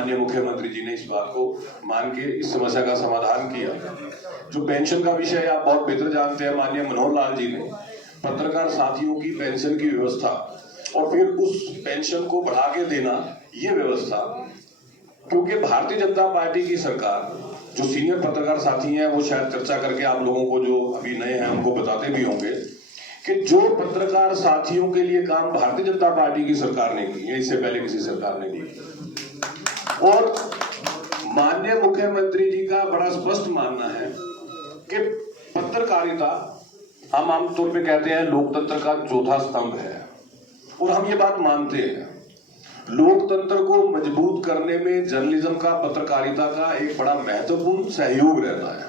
माननीय मुख्यमंत्री जी ने इस बात को मान के इस समस्या का समाधान किया। जो पेंशन का विषय आप बहुत बेहतर जानते हैं, माननीय मनोहर लाल जी ने पत्रकार साथियों की पेंशन की व्यवस्था और फिर उस पेंशन को बढ़ा के देना, ये व्यवस्था, क्योंकि भारतीय जनता पार्टी की सरकार, जो सीनियर पत्रकार साथी हैं वो शायद चर्चा करके आप लोगों को, जो अभी नए हैं उनको बताते भी होंगे कि जो पत्रकार साथियों के लिए काम भारतीय जनता पार्टी की सरकार ने की है, इससे पहले किसी सरकार ने नहीं की। और माननीय मुख्यमंत्री जी का बड़ा स्पष्ट मानना है कि पत्रकारिता, हम आमतौर पे कहते हैं, लोकतंत्र का चौथा स्तंभ है और हम ये बात मानते हैं। लोकतंत्र को मजबूत करने में जर्नलिज्म का, पत्रकारिता का एक बड़ा महत्वपूर्ण सहयोग रहता है।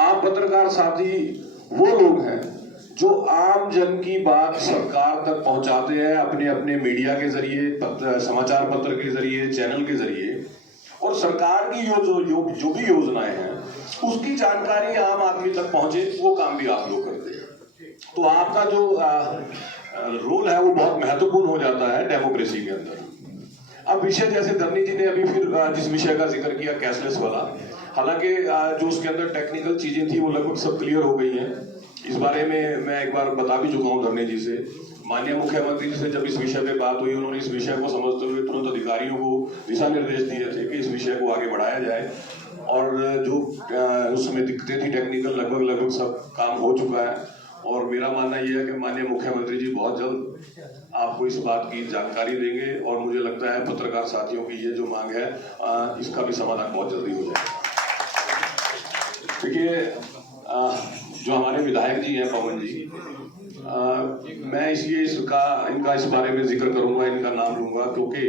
आप पत्रकार साथी वो लोग हैं जो आम जन की बात सरकार तक पहुंचाते हैं अपने अपने मीडिया के जरिए, समाचार पत्र के जरिए, चैनल के जरिए, और सरकार की जो भी योजनाएं हैं उसकी जानकारी आम आदमी तक पहुंचे, वो काम भी आप लोग करते हैं। तो आपका जो रोल है वो बहुत महत्वपूर्ण हो जाता है डेमोक्रेसी के अंदर। अब विषय जैसे धरनी जी ने अभी फिर जिस विषय का जिक्र किया, कैशलेस वाला, हालांकि जो उसके अंदर टेक्निकल चीजें थी वो लगभग सब क्लियर हो गई हैं। इस बारे में मैं एक बार बता भी चुका हूं धरनी जी से। माननीय मुख्यमंत्री जी से जब इस विषय पे बात हुई, उन्होंने इस विषय को समझते हुए तुरंत अधिकारियों को दिशा निर्देश दिए थे कि इस विषय को आगे बढ़ाया जाए, और जो उस समय दिक्कतें थी टेक्निकल, लगभग सब काम हो चुका है। और मेरा मानना यह है कि माननीय मुख्यमंत्री जी बहुत जल्द आपको इस बात की जानकारी देंगे, और मुझे लगता है पत्रकार साथियों की ये जो मांग है इसका भी समाधान बहुत जल्दी हो जाएगा। देखिए, जो हमारे विधायक जी हैं पवन जी, मैं इसलिए इनका इस बारे में जिक्र करूंगा, इनका नाम लूंगा, क्योंकि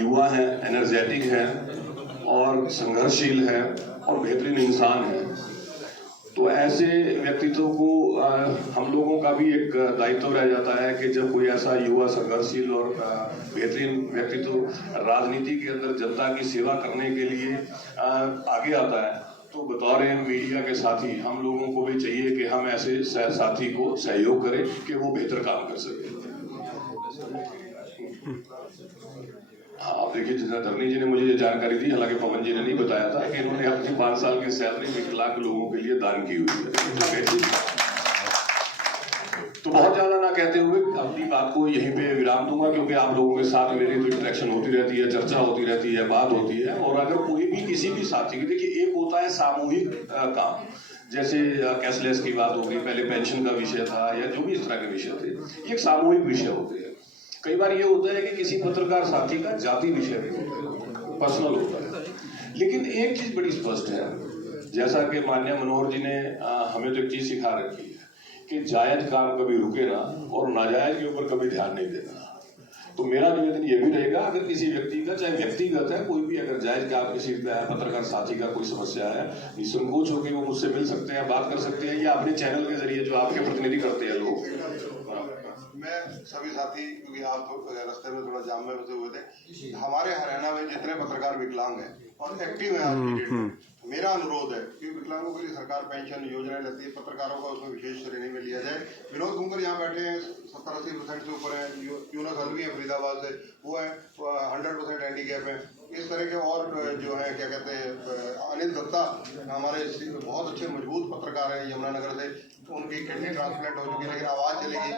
युवा हैं, एनर्जेटिक हैं और संघर्षशील हैं और बेहतरीन इंसान हैं। तो ऐसे व्यक्तित्व को हम लोगों का भी एक दायित्व रह जाता है कि जब कोई ऐसा युवा, संघर्षशील और बेहतरीन व्यक्तित्व राजनीति के अंदर जनता की सेवा करने के लिए आगे आता है, तो बतौर मीडिया के साथी हम लोगों को भी चाहिए कि हम ऐसे साथी को सहयोग करें कि वो बेहतर काम कर सके। हाँ, आप देखिए, जितना धरनी जी ने मुझे ये जानकारी दी, हालांकि पवन जी ने नहीं बताया था कि इन्होंने अपनी 5 साल की सैलरी विकलांग लोगों के लिए दान की हुई है। तो बहुत ज्यादा ना कहते हुए अपनी बात को यहीं पे विराम दूंगा, क्योंकि आप लोगों के साथ मेरी तो इंटरेक्शन होती रहती है, चर्चा होती रहती है, बात होती है। और अगर कोई भी किसी भी साथी की, देखिए, एक होता है सामूहिक काम, जैसे कैशलेस की बात होगी, पहले पेंशन का विषय था, या जो भी इस तरह के विषय थे, ये एक सामूहिक विषय होते हैं। कई बार ये होता है कि किसी पत्रकार साथी का जाति विषय भी पर्सनल होता है। लेकिन एक चीज बड़ी स्पष्ट है, जैसा कि माननीय मनोहर जी ने हमें तो एक चीज सिखा रखी है कि जायज काम कभी रुके ना, और नाजायज के ऊपर कभी ध्यान नहीं देना। तो मेरा निवेदन ये भी रहेगा, अगर किसी व्यक्ति का, चाहे व्यक्तिगत है कोई भी, अगर जायज का किसी पत्रकार साथी का कोई समस्या है, निसंकोच होकर वो मुझसे मिल सकते हैं, बात कर सकते हैं, या अपने चैनल के जरिए जो आपके प्रतिनिधि करते हैं लोग। मैं सभी साथी, क्योंकि आप रास्ते में थोड़ा जाम में फंसे हुए थे, हमारे हरियाणा में जितने पत्रकार विकलांग हैं और एक्टिव हैं आज की डेट में, मेरा अनुरोध है कि विकलांगों के लिए सरकार पेंशन योजना लेती है, पत्रकारों का उसमें विशेष श्रेणी में लिया जाए। विनोद कुंकर यहाँ बैठे हैं, 70-80% से ऊपर है, यूनुस अलवी है फरीदाबाद से, वो है 100% हैंडीकैप है। इस तरह के और जो है, क्या कहते हैं, अनिल दत्ता हमारे बहुत अच्छे मजबूत पत्रकार हैं यमुनानगर से, उनकी किडनी ट्रांसप्लांट हो चुकी है लेकिन आवाज़ चलेगी,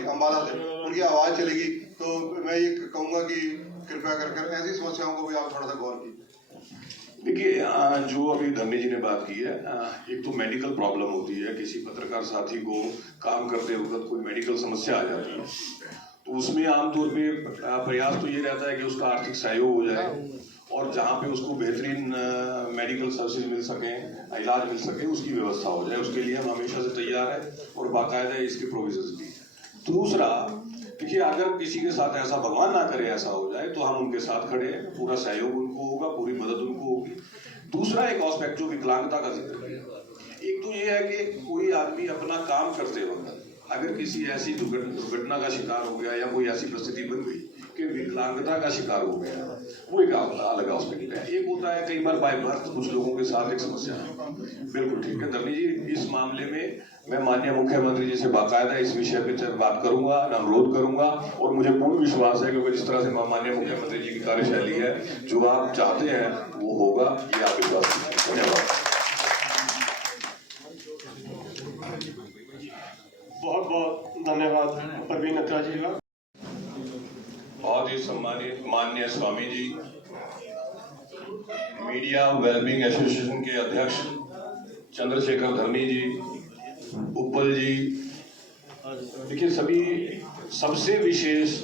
अम्बाला से उनकी आवाज़ चलेगी। तो मैं ये कहूँगा कि कृपया कर ऐसी समस्याओं को भी आप थोड़ा सा गौर कीजिए। देखिए, जो अभी धरनी जी ने बात की है, एक तो मेडिकल प्रॉब्लम होती है, किसी पत्रकार साथी को काम करते वक्त कोई मेडिकल समस्या आ जाती है, तो उसमें आमतौर पे प्रयास तो ये रहता है कि उसका आर्थिक सहयोग हो जाए, और जहाँ पे उसको बेहतरीन मेडिकल सर्विसेज मिल सके, इलाज मिल सके, उसकी व्यवस्था हो जाए। उसके लिए हम हमेशा से तैयार हैं और बाकायदा इसके प्रोविजंस भी। दूसरा, देखिए, अगर किसी के साथ ऐसा, भगवान ना करे ऐसा हो जाए, तो हम उनके साथ खड़े हैं, पूरा सहयोग उनको होगा, पूरी मदद उनको होगी। दूसरा एक एस्पेक्ट जो विकलांगता का जिक्र किया, एक तो ये है कि कोई आदमी अपना काम करते वक्त अगर किसी ऐसी दुर्घटना का शिकार हो गया, या कोई ऐसी परिस्थिति बन गई के विकलांगता का शिकार हो गया, वो एक अलग एस्पेक्ट है। एक होता है कई बार बाय बर्थ कुछ लोगों के साथ एक समस्या है। बिल्कुल ठीक है धरनी जी, इस मामले में मैं माननीय मुख्यमंत्री जी से बाकायदा इस विषय पे बात करूंगा, अनुरोध करूंगा, और मुझे पूर्ण विश्वास है क्योंकि जिस तरह से माननीय मुख्यमंत्री जी की कार्यशैली है, जो आप चाहते हैं वो होगा, ये आप विश्वास कीजिए। धन्यवाद। बहुत बहुत धन्यवाद प्रवीण अत्रा जी का। बहुत ही सम्मानित माननीय Swami ji, media wellbeing association के अध्यक्ष चंद्रशेखर धरनी जी, उपल जी, देखिए सभी, सबसे विशेष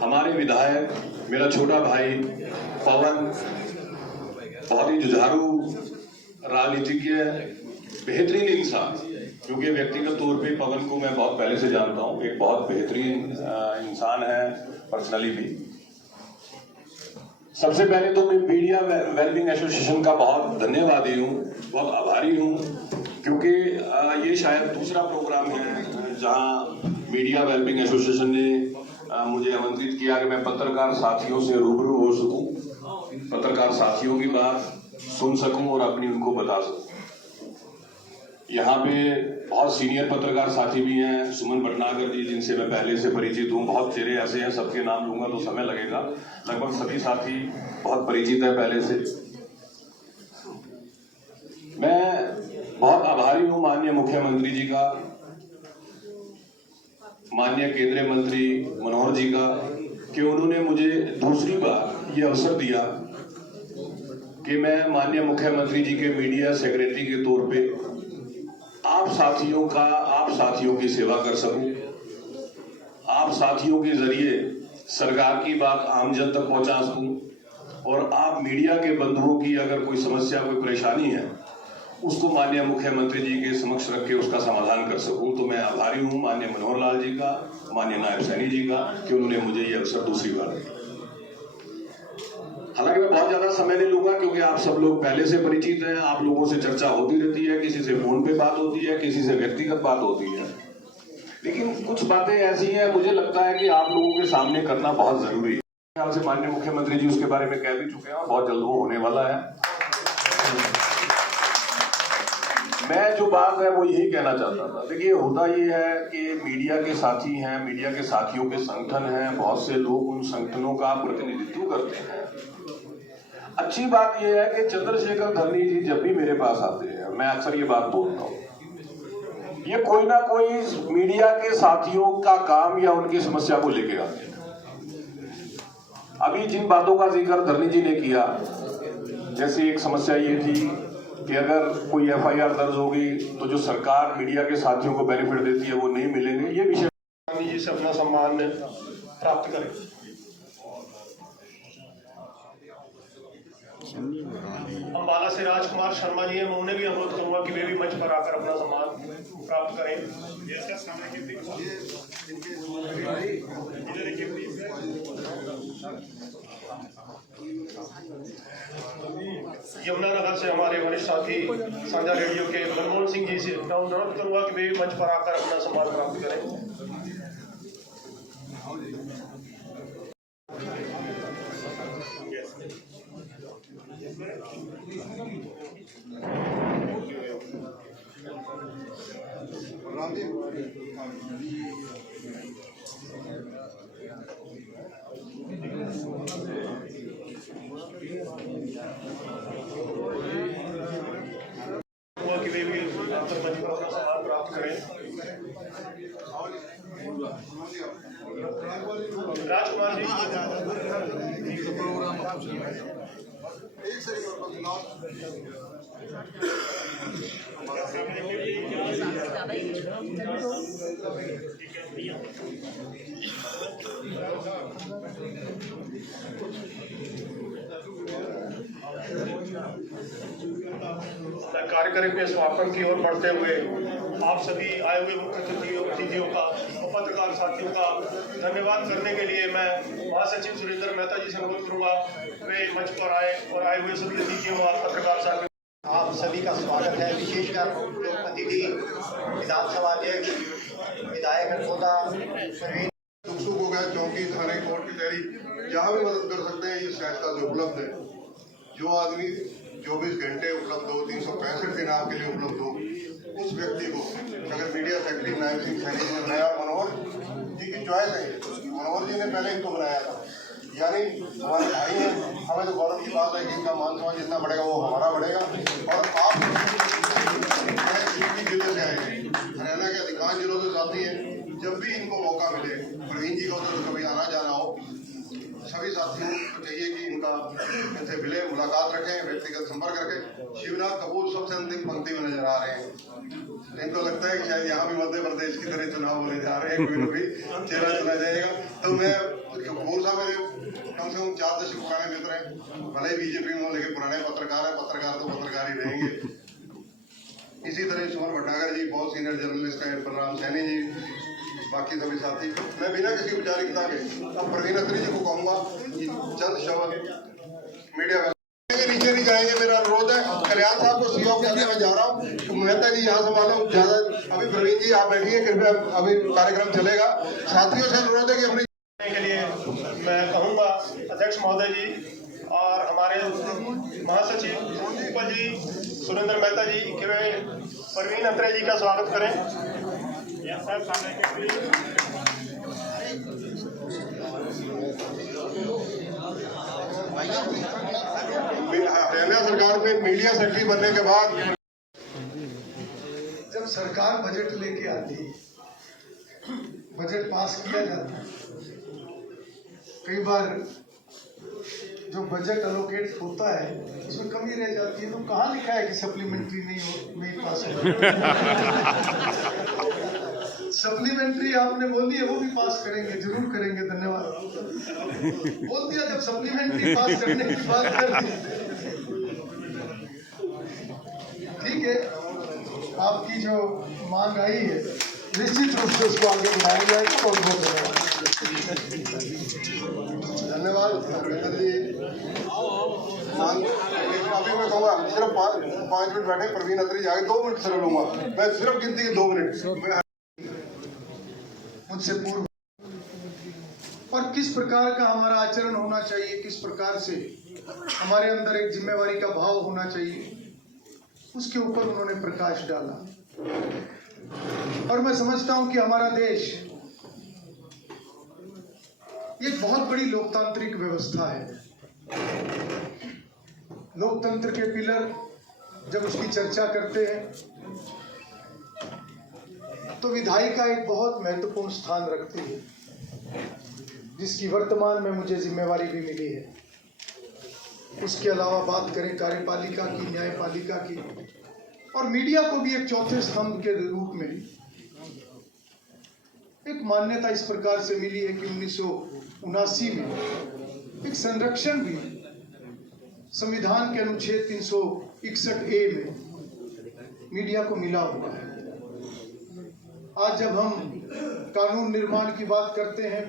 हमारे विधायक, मेरा छोटा भाई पवन, बहुत ही जुझारू राजनीतिज्ञ, बेहतरीन इंसान, क्योंकि व्यक्तिगत तौर पे पवन को मैं बहुत पहले से जानता हूँ, एक बहुत बेहतरीन इंसान है पर्सनली भी। सबसे पहले तो मैं मीडिया वेलबींग एसोसिएशन का बहुत धन्यवादी हूँ, बहुत आभारी हूँ, क्योंकि ये शायद दूसरा प्रोग्राम है जहाँ मीडिया वेलबींग एसोसिएशन ने मुझे आमंत्रित किया कि मैं पत्रकार साथियों से रूबरू हो सकूं, पत्रकार साथियों की बात सुन सकूं और अपनी उनको बता सकूं। यहाँ पे बहुत सीनियर पत्रकार साथी भी हैं, सुमन भटनागर जी जिनसे मैं पहले से परिचित हूँ, बहुत चेहरे ऐसे हैं, सबके नाम लूंगा तो समय लगेगा, लगभग सभी साथी बहुत परिचित है पहले से। मैं बहुत आभारी हूँ माननीय मुख्यमंत्री जी का, माननीय केंद्रीय मंत्री मनोहर जी का, कि उन्होंने मुझे दूसरी बार ये अवसर दिया कि मैं माननीय मुख्यमंत्री जी के मीडिया सेक्रेटरी के तौर पे आप साथियों की सेवा कर सकूं, आप साथियों के जरिए सरकार की बात आमजन तक पहुंचा सकूं, और आप मीडिया के बंधुओं की अगर कोई समस्या, कोई परेशानी है, उसको माननीय मुख्यमंत्री जी के समक्ष रख के उसका समाधान कर सकूं। तो मैं आभारी हूं माननीय मनोहर लाल जी का, माननीय नायब सैनी जी का, कि उन्होंने मुझे ये अवसर दूसरी बार दिया। हालांकि मैं बहुत ज्यादा समय नहीं लूंगा क्योंकि आप सब लोग पहले से परिचित हैं, आप लोगों से चर्चा होती रहती है, किसी से फोन पे बात होती है, किसी से व्यक्तिगत बात होती है, लेकिन कुछ बातें ऐसी हैं मुझे लगता है कि आप लोगों के सामने करना बहुत जरूरी है। ख्याल से माननीय मुख्यमंत्री जी उसके बारे में कह भी चुके हैं और बहुत जल्द वो होने वाला है। मैं जो बात है वो यही कहना चाहता था। देखिए होता ये है कि मीडिया के साथी हैं, मीडिया के साथियों के संगठन हैं, बहुत से लोग उन संगठनों का प्रतिनिधित्व करते हैं। अच्छी बात यह है कि चंद्रशेखर धरनी जी जब भी मेरे पास आते हैं, मैं अक्सर ये बात बोलता हूँ, ये कोई ना कोई मीडिया के साथियों का काम या उनकी समस्या को लेके आते हैं। अभी जिन बातों का जिक्र धरनी जी ने किया, जैसे एक समस्या ये थी कि अगर कोई FIR दर्ज होगी तो जो सरकार मीडिया के साथियों को बेनिफिट देती है वो नहीं मिलेंगे, ये विषय स्वामी जी से अपना सम्मान प्राप्त करें। अम्बाला से राजकुमार शर्मा जी हैं, मैं उन्हें भी अनुरोध करूंगा कि वे भी मंच पर आकर अपना सम्मान प्राप्त करें। यमुनानगर से हमारे वरिष्ठ साथी साझा रेडियो के मनमोहन सिंह जी से मैं अनुरोध करूंगा कि वे भी मंच पर आकर अपना सम्मान प्राप्त करें। कि वे भी आकर मंच पर अपना सम्मान प्राप्त करें। राजकुमार जी कार्यक्रम के समापन की ओर बढ़ते हुए आप सभी आए हुए मुख्य अतिथियों का और पत्रकार साथियों का धन्यवाद करने के लिए मैं महासचिव सुरेंद्र मेहता जी से अनुरोध करूंगा वे मंच पर आए और आए हुए सभी अतिथियों और पत्रकार साथियों आप सभी का स्वागत है। विशेषकर अतिथि विधानसभा अध्यक्ष विधायक महोदय प्रवीण उत्सुक हो गए। चौकी, थाने, कोर्ट की तैयारी, जहाँ भी मदद कर सकते हैं ये सहायता से उपलब्ध है। जो आदमी 24 घंटे उपलब्ध हो, 365 दिन आपके लिए उपलब्ध हो, उस व्यक्ति को अगर मीडिया सेक्रेटरी नायब सिंह सैनी ने बनाया, मनोहर जी की चॉइस है, मनोहर जी ने पहले इनको बनाया था, यानी हमारे भाई हैं, हमें तो गौरव की बात है कि इनका मान सम्मान जितना बढ़ेगा वो हमारा बढ़ेगा। और आप जिले से आए हैं, हरियाणा के अधिकांश जिलों से साथी हैं, जब भी इनको मौका मिले, प्रवीण जी का उधर कभी आना जाना हो, सभी साथियों को चाहिए कि इनका इनसे मिले, मुलाकात रखें, व्यक्तिगत संपर्क रखें। शिवनाथ कपूर सबसे अंतिम पंक्ति में नजर आ रहे हैं, इनको लगता है कि शायद यहाँ भी मध्य प्रदेश की तरह चुनाव होने जा रहे हैं, कोई ना कोई चेहरा चुना जाएगा। तो मैं कपूर साहब मेरे कम से कम 4 दशक पुराने मित्र हैं, भले ही बीजेपी में हो लेकिन पुराने पत्रकार हैं, पत्रकार तो पत्रकार ही रहेंगे। इसी तरह सुमन भटनागर जी बहुत सीनियर जर्नलिस्ट हैं, बलराम सैनी जी, बाकी सभी साथी। मैं बिना किसी औपचारिकता के अब प्रवीण अत्री जी को कहूँगा कि चंद शब्द मीडिया नीचे नहीं जाएंगे, मेरा अनुरोध है। कल्याण साहब को सीओ कहते मैं जा रहा हूँ, तो मेहता जी यहाँ संभालो ज्यादा। अभी प्रवीण जी आप बैठिए कृपया, अभी कार्यक्रम चलेगा। साथियों से अनुरोध है कि अपनी के लिए मैं कहूँगा अध्यक्ष महोदय जी और हमारे महासचिव प्रिंसिपल जी सुरेंद्र मेहता जी के प्रवीण अत्री जी का स्वागत करें। हरियाणा सरकार में मीडिया सेक्रेटरी बनने के बाद जब सरकार बजट लेके आती है, बजट पास किया जाता है, कई बार जो बजट एलोकेट होता है उसमें कमी रह जाती है, तो कहाँ लिखा है कि सप्लीमेंट्री नहीं पास हो। सप्लीमेंट्री आपने बोली है, वो भी पास करेंगे, जरूर करेंगे, धन्यवाद। बोल दिया जब सप्लीमेंट्री पास करने की बात कर दी, ठीक है, आपकी जो मांग आई है निश्चित रूप से उसको आगे बढ़ाया जाएगा। बहुत बहुत धन्यवाद रविंद्र जी। अभी मैं कहूँगा सिर्फ 5 मिनट बैठे, प्रवीण अत्री जाके 2 मिनट सिर्फ लूंगा, मैं सिर्फ गिनती है 2 मिनट मुझसे पूर्व। और किस प्रकार का हमारा आचरण होना चाहिए, किस प्रकार से हमारे अंदर एक जिम्मेवारी का भाव होना चाहिए, उसके ऊपर उन्होंने प्रकाश डाला। और मैं समझता हूं कि हमारा देश एक बहुत बड़ी लोकतांत्रिक व्यवस्था है। लोकतंत्र के पिलर जब उसकी चर्चा करते हैं तो विधायिका एक बहुत महत्वपूर्ण स्थान रखती है, जिसकी वर्तमान में मुझे जिम्मेवारी भी मिली है। उसके अलावा बात करें कार्यपालिका की, न्यायपालिका की, और मीडिया को भी एक चौथे स्तंभ के रूप में एक मान्यता इस प्रकार से मिली है कि 1979 में एक संरक्षण भी संविधान के अनुच्छेद 361A में मीडिया को मिला हुआ है। आज जब हम कानून निर्माण की बात करते हैं,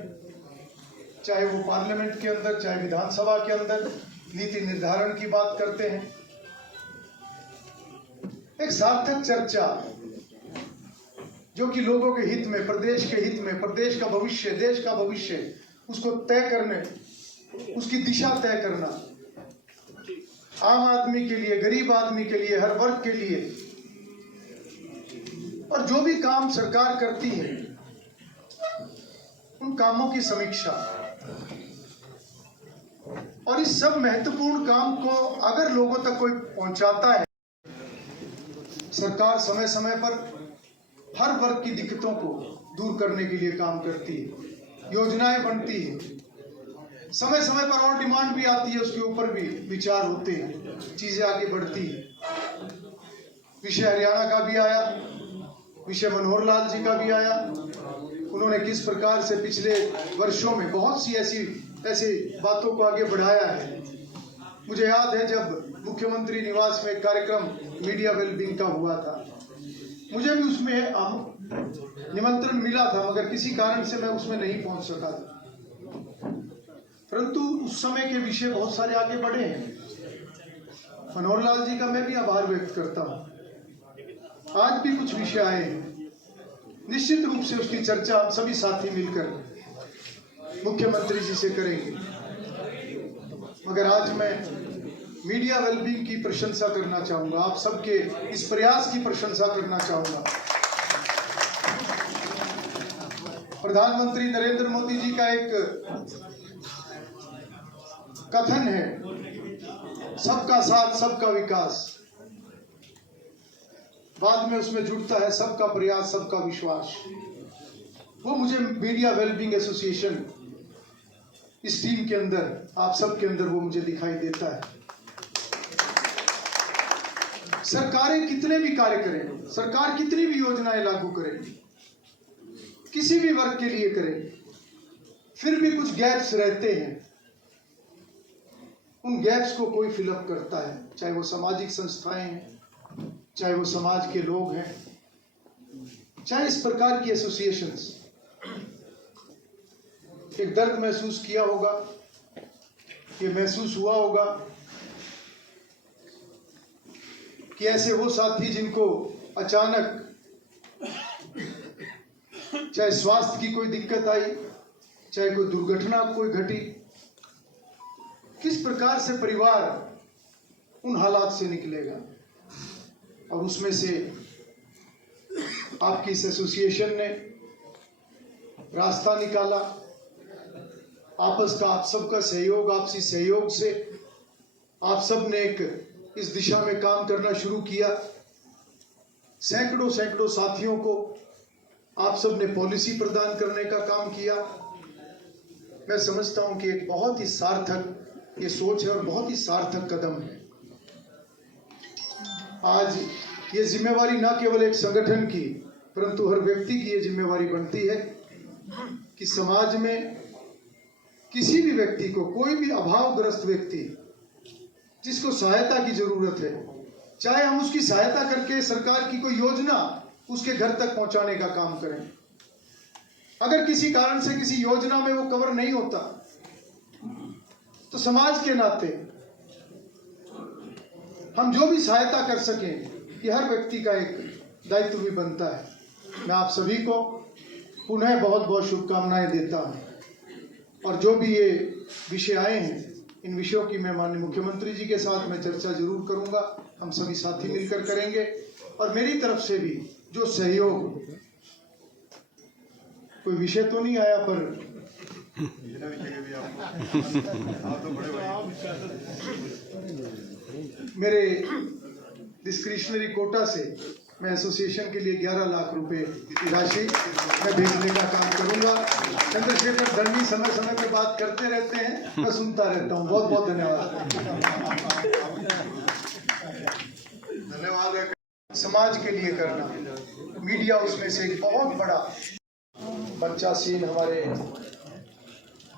चाहे वो पार्लियामेंट के अंदर, चाहे विधानसभा के अंदर नीति निर्धारण की बात करते हैं, एक सार्थक चर्चा जो कि लोगों के हित में, प्रदेश के हित में, प्रदेश का भविष्य, देश का भविष्य, उसको तय करने, उसकी दिशा तय करना, आम आदमी के लिए, गरीब आदमी के लिए, हर वर्ग के लिए, और जो भी काम सरकार करती है उन कामों की समीक्षा। और इस सब महत्वपूर्ण काम को अगर लोगों तक कोई पहुंचाता है, सरकार समय समय पर हर वर्ग की दिक्कतों को दूर करने के लिए काम करती है, योजनाएं बनती है, समय समय पर और डिमांड भी आती है, उसके ऊपर भी विचार होते हैं, चीजें आगे बढ़ती है। विषय हरियाणा का भी आया, विषय मनोहर लाल जी का भी आया। उन्होंने किस प्रकार से पिछले वर्षों में बहुत सी ऐसी बातों को आगे बढ़ाया है। मुझे याद है जब मुख्यमंत्री निवास में एक कार्यक्रम मीडिया वेलबींग का हुआ था, मुझे भी उसमें निमंत्रण मिला था, मगर किसी कारण से मैं उसमें नहीं पहुंच सका था। परंतु उस समय के विषय बहुत सारे आगे बढ़े हैं। मनोहर लाल जी का मैं भी आभार व्यक्त करता हूं। आज भी कुछ विषय आए हैं, निश्चित रूप से उसकी चर्चा हम सभी साथी मिलकर मुख्यमंत्री जी से करेंगे। मगर आज मैं मीडिया वेलबींग की प्रशंसा करना चाहूंगा, आप सबके इस प्रयास की प्रशंसा करना चाहूंगा। प्रधानमंत्री नरेंद्र मोदी जी का एक कथन है, सबका साथ सबका विकास। बाद में उसमें जुड़ता है सबका प्रयास सबका विश्वास। वो मुझे मीडिया वेलबींग एसोसिएशन, इस टीम के अंदर, आप सबके अंदर वो मुझे दिखाई देता है। सरकारें कितने भी कार्य करें, सरकार कितनी भी योजनाएं लागू करें, किसी भी वर्ग के लिए करें, फिर भी कुछ गैप्स रहते हैं। उन गैप्स को कोई फिलअप करता है, चाहे वो सामाजिक संस्थाएं हैं, चाहे वो समाज के लोग हैं, चाहे इस प्रकार की एसोसिएशंस। एक दर्द महसूस किया होगा, ये महसूस हुआ होगा कि ऐसे वो साथी जिनको अचानक चाहे स्वास्थ्य की कोई दिक्कत आई, चाहे कोई दुर्घटना कोई घटी, किस प्रकार से परिवार उन हालात से निकलेगा। और उसमें से आपकी इस एसोसिएशन ने रास्ता निकाला। आपस का आप सबका सहयोग, आपसी सहयोग से आप सब ने एक इस दिशा में काम करना शुरू किया। सैकड़ों साथियों को आप सब ने पॉलिसी प्रदान करने का काम किया। मैं समझता हूं कि एक बहुत ही सार्थक ये सोच है और बहुत ही सार्थक कदम है। आज ये जिम्मेवारी न केवल एक संगठन की, परंतु हर व्यक्ति की ये जिम्मेवारी बनती है कि समाज में किसी भी व्यक्ति को, कोई भी अभावग्रस्त व्यक्ति जिसको सहायता की जरूरत है, चाहे हम उसकी सहायता करके सरकार की कोई योजना उसके घर तक पहुंचाने का काम करें। अगर किसी कारण से किसी योजना में वो कवर नहीं होता, तो समाज के नाते हम जो भी सहायता कर सकें, ये हर व्यक्ति का एक दायित्व भी बनता है। मैं आप सभी को पुनः बहुत बहुत शुभकामनाएं देता हूं। और जो भी ये विषय आए हैं, इन विषयों की मैं माननीय मुख्यमंत्री जी के साथ मैं चर्चा जरूर करूंगा। हम सभी साथी मिलकर करेंगे। और मेरी तरफ से भी जो सहयोग, कोई विषय तो नहीं आया, पर मेरे डिस्क्रिशनरी कोटा से मैं एसोसिएशन के लिए 11 लाख रुपए की राशि मैं भेजने का काम करूंगा। चंद्रशेखर धरनी समय समय पे बात करते रहते हैं, मैं सुनता रहता हूं। बहुत बहुत धन्यवाद। धन्यवाद। समाज के लिए करना, मीडिया उसमें से एक बहुत बड़ा। पंचासीन हमारे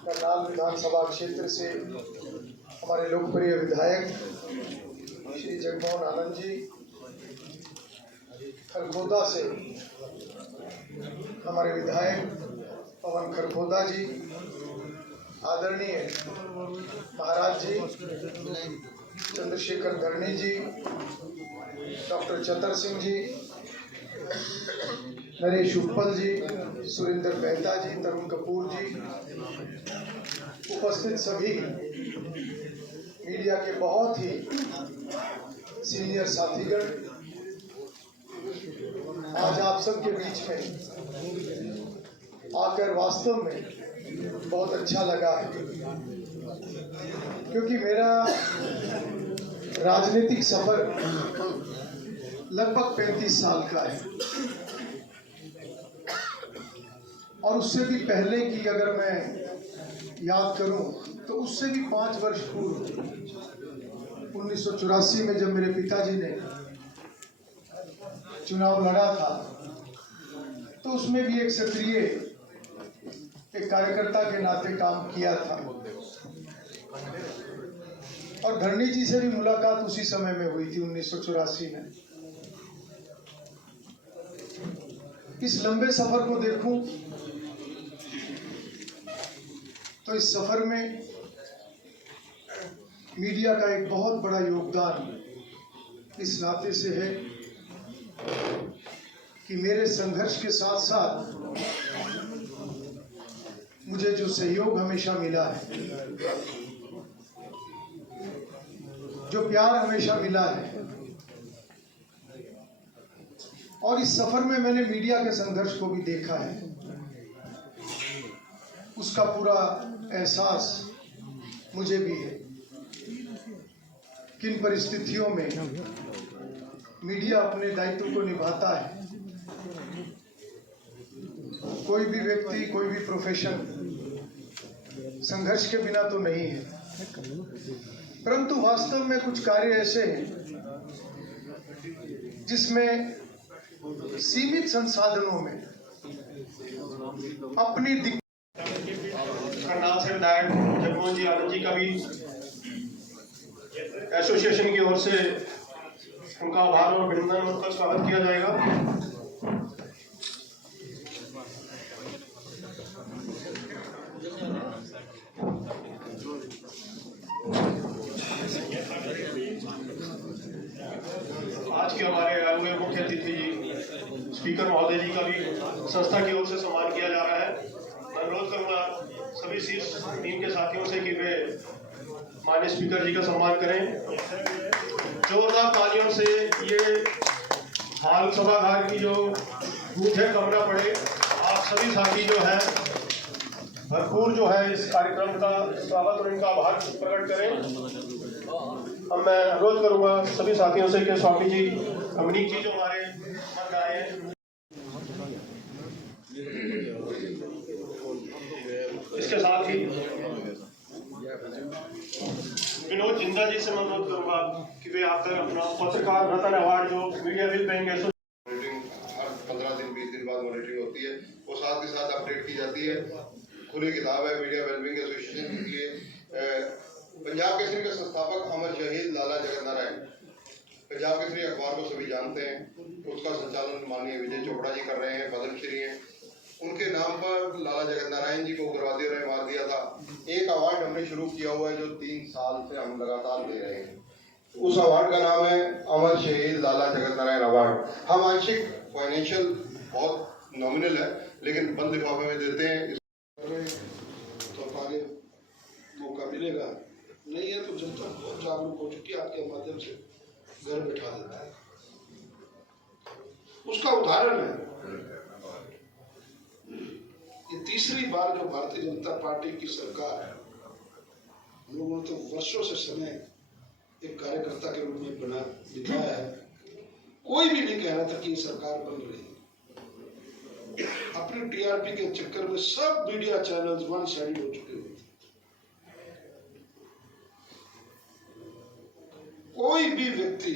करनाल विधानसभा क्षेत्र से हमारे लोकप्रिय विधायक श्री जगमोहन आनंद जी, खरगोदा से हमारे विधायक पवन खरगोदा जी, आदरणीय महाराज जी चंद्रशेखर धरनी जी, डॉक्टर चतर सिंह जी, नरेश उपल जी, सुरेंद्र मेहता जी, तरुण कपूर जी, उपस्थित सभी मीडिया के बहुत ही सीनियर साथीगण, आज आप सबके बीच में आकर वास्तव में बहुत अच्छा लगा है। क्योंकि मेरा राजनीतिक सफर लगभग 35 साल का है, और उससे भी पहले की अगर मैं याद करूं तो उससे भी 5 वर्ष पूर्व 1984 में जब मेरे पिताजी ने चुनाव लड़ा था, तो उसमें भी एक सक्रिय एक कार्यकर्ता के नाते काम किया था। और धरनी जी से भी मुलाकात उसी समय में हुई थी 1984 में। इस लंबे सफर को देखूं तो इस सफर में मीडिया का एक बहुत बड़ा योगदान इस नाते से है कि मेरे संघर्ष के साथ साथ मुझे जो सहयोग हमेशा मिला है, जो प्यार हमेशा मिला है, और इस सफर में मैंने मीडिया के संघर्ष को भी देखा है, उसका पूरा एहसास मुझे भी है। किन परिस्थितियों में मीडिया अपने दायित्व को निभाता है। कोई भी व्यक्ति, कोई भी प्रोफेशन संघर्ष के बिना तो नहीं है, परंतु वास्तव में कुछ कार्य ऐसे हैं जिसमें सीमित संसाधनों में अपनी करनाल से विधायक जगमोहन जी आनंद जी का भी एसोसिएशन की ओर से उनका आभार और अभिनंदन और उनका स्वागत किया जाएगा। आज के हमारे आए हुए मुख्य अतिथि जी स्पीकर महोदय जी का भी संस्था की ओर से सम्मान किया जा रहा है। मैं अनुरोध करूंगा सभी शीर्ष टीम के साथियों से कि वे माननीय स्पीकर जी का सम्मान करें। जोरदार तालियों से ये हाल सभागार की जो गूंज है कम न पड़े। आप सभी साथी जो है भरपूर जो है इस कार्यक्रम का स्वागत और इनका आभार प्रकट करें। अब मैं अनुरोध करूंगा सभी साथियों से कि स्वामी जी अमनीक जी जो हमारे मन आए हैं, इसके साथ ही विनोद जिंदा जी से मैं अनुरोध करूंगा कि वे आप तक अपना पत्रकार रत्न अवार्ड जो मीडिया विल पेइंग मॉनिटरिंग हर 15 दिन 20 दिन बाद मॉनिटरिंग होती है, वो साथ के साथ अपडेट की जाती है। खुली किताब है मीडिया वेलबींग एसोसिएशन के लिए। पंजाब केसरी के संस्थापक अमर शहीद लाला जगत नारायण, पंजाब केसरी अखबार को सभी जानते हैं, उसका संचालन माननीय विजय चोपड़ा जी कर रहे हैं, पद्मश्री हैं। उनके नाम पर लाला जगत नारायण जी को उग्रवादियों ने मार दिया था। एक अवार्ड हमने शुरू किया हुआ है जो 3 साल से हम लगातार दे रहे हैं। उस अवार्ड का नाम है अमर शहीद लाला जगत नारायण अवार्ड। हम आंशिक फाइनेंशियल बहुत नॉमिनल है लेकिन बंद लिफाफे में देते हैं, तो आगे मौका मिलेगा। नहीं है तो जनता बहुत जागरूक हो चुकी है, आपके माध्यम से घर बैठा देता है। उसका उदाहरण है ये तीसरी बार जो भारतीय जनता पार्टी की सरकार है, हम लोगों ने तो वर्षों से समय एक कार्यकर्ता के रूप में बना दिखाया है। कोई भी नहीं कह रहा था कि ये सरकार बन रही है। अपनी टीआरपी के चक्कर में सब मीडिया चैनल्स वन साइड हो चुके हैं। कोई भी व्यक्ति,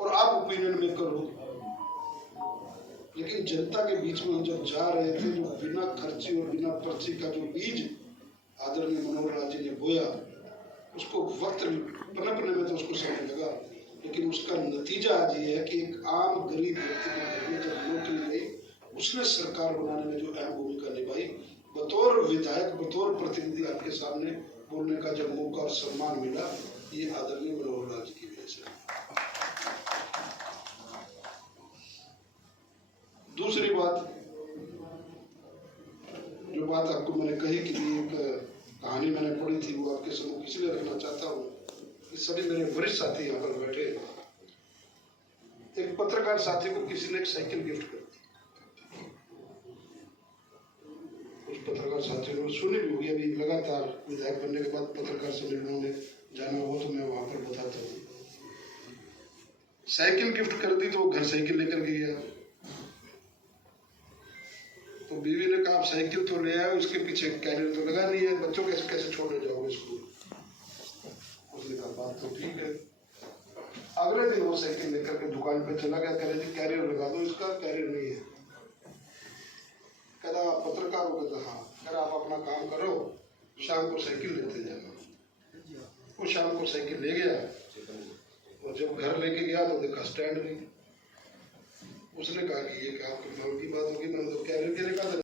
और आप ओपिनियन मेकर हो, लेकिन जनता के बीच में जब जा रहे थे, जो बिना खर्ची और बिना पर्ची का जो बीज आदरणीय मनोहर लाल जी ने बोया, उसको वक्त पनपने में तो उसको समय लगा, लेकिन उसका नतीजा आज ये है कि एक आम गरीब व्यक्ति के घर में जब नौकरी गई, उसने सरकार बनाने में जो अहम भूमिका निभाई, बतौर विधायक, बतौर प्रतिनिधि आपके सामने बोलने का जब मौका और सम्मान मिला, ये आदरणीय मनोहर लाल जी की वजह से। दूसरी बात, जो बात आपको मैंने कही कि एक कहानी मैंने पढ़ी थी, वो आपके सम्मुख इसलिए रखना चाहता हूँ कि सभी मेरे वरिष्ठ साथी यहाँ पर बैठे। एक पत्रकार साथी को किसी ने एक साइकिल गिफ्ट कर दी। उस पत्रकार साथी ने सुनी भी होगी, अभी लगातार विधायक बनने के बाद पत्रकार सम्मेलनों में जाना हो तो मैं वहां पर बताता हूँ। साइकिल गिफ्ट कर दी तो वो घर साइकिल लेकर के गया। तो बीवी ने कहा आप साइकिल तो ले आए, उसके पीछे कैरियर तो लगा नहीं है, बच्चों को कैसे छोड़ने जाओगे स्कूल। उसने कहा बात तो ठीक है। अगले दिन वो साइकिल लेकर के दुकान पे चला गया, कह रहे जी कैरियर लगा दो इसका, कैरियर नहीं है। कहता आप पत्रकार हो? कहता हाँ। कह रहा आप अपना काम करो, शाम को साइकिल लेते जाना। वो शाम को साइकिल ले गया और जब घर लेके गया तो देखा स्टैंड नहीं। उसने कहा कि ये आपके काम की बात होगी, मैंने तो कैरियर के लिए कहा था।